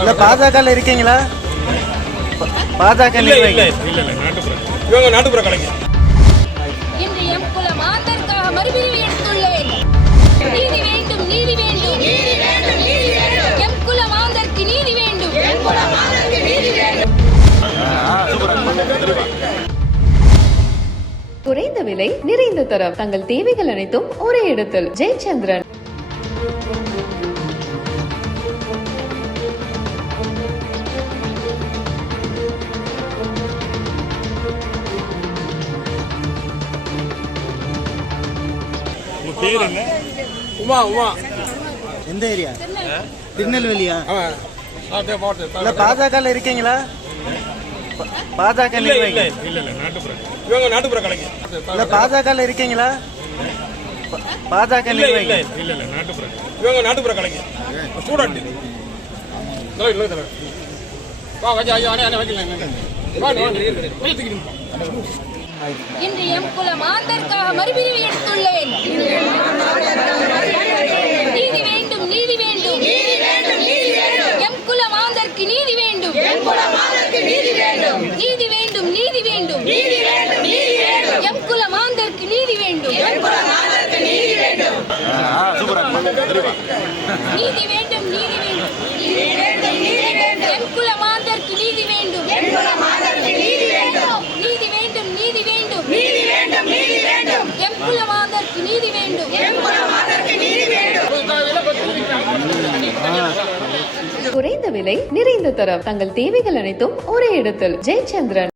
இல்ல பாஜக இருக்கீங்களா? பாஜக இவங்க நாட்டுப்புற கலைஞர். இன்று எம் குல மாந்தர்க்காக மறுபிரிவு எடுத்துள்ளேன். நீதி வேண்டும், நீதி வேண்டும், நீதி வேண்டும், நீதி வேண்டும். எம் குல மாந்தர்க்கு நீதி வேண்டும், எம் குல மாந்தர்க்கு நீதி வேண்டும். குறைந்த விலை, நிறைந்த தரம், தங்கள் தேவைகள் அனைத்தும் ஒரே இடத்தில். ஜெயச்சந்திரன். பேர் என்ன? உமா. உமா எந்த ஏரியா? திருநெல்வேலியா? இல்ல இல்ல பாஜக இருக்கீங்களா? பாஜக நாட்டுப்புற. இவங்க நாட்டுப்புற கலைஞர். இல்ல பாஜக இருக்கீங்களா? பாஜக இல்ல நாட்டுப்புற. இவங்க நாட்டுப்புற கலைஞர். ஸ்டூடண்ட். வா வா அண்ணே வைக்கலாம். இன்று எம் குல மாந்தர்க்காக மறுபிரிவு எடுத்துள்ளேன். நீதி வேண்டும், நீதி வேண்டும், நீதி வேண்டும், நீதி வேண்டும். எம் குல மாந்தர்க்கு நீதி வேண்டும், எம் குல மாந்தர்க்கு நீதி வேண்டும். நீதி வேண்டும், நீதி வேண்டும், நீதி வேண்டும், நீதி வேண்டும். எம் குல மாந்தர்க்கு நீதி வேண்டும், எம் குல மாந்தர்க்கு நீதி வேண்டும். நீதி வேண்டும், நீதி வேண்டும், நீதி வேண்டும், நீதி வேண்டும். எம் குல மாந்தர்க்கு நீதி வேண்டும், எம் குல மாந்தர்க்கு நீதி வேண்டும். நீதி வேண்டும், நீதி வேண்டும், நீதி வேண்டும், நீதி வேண்டும். எம் குல மாந்தர்க்கு நீதி வேண்டும், எம் குல மாந்தர்க்கு நீதி வேண்டும். குறைந்த விலை, நிறைந்த தரம், தங்கள் தேவைகள் அனைத்தும் ஒரே இடத்தில். ஜெயச்சந்திரன்.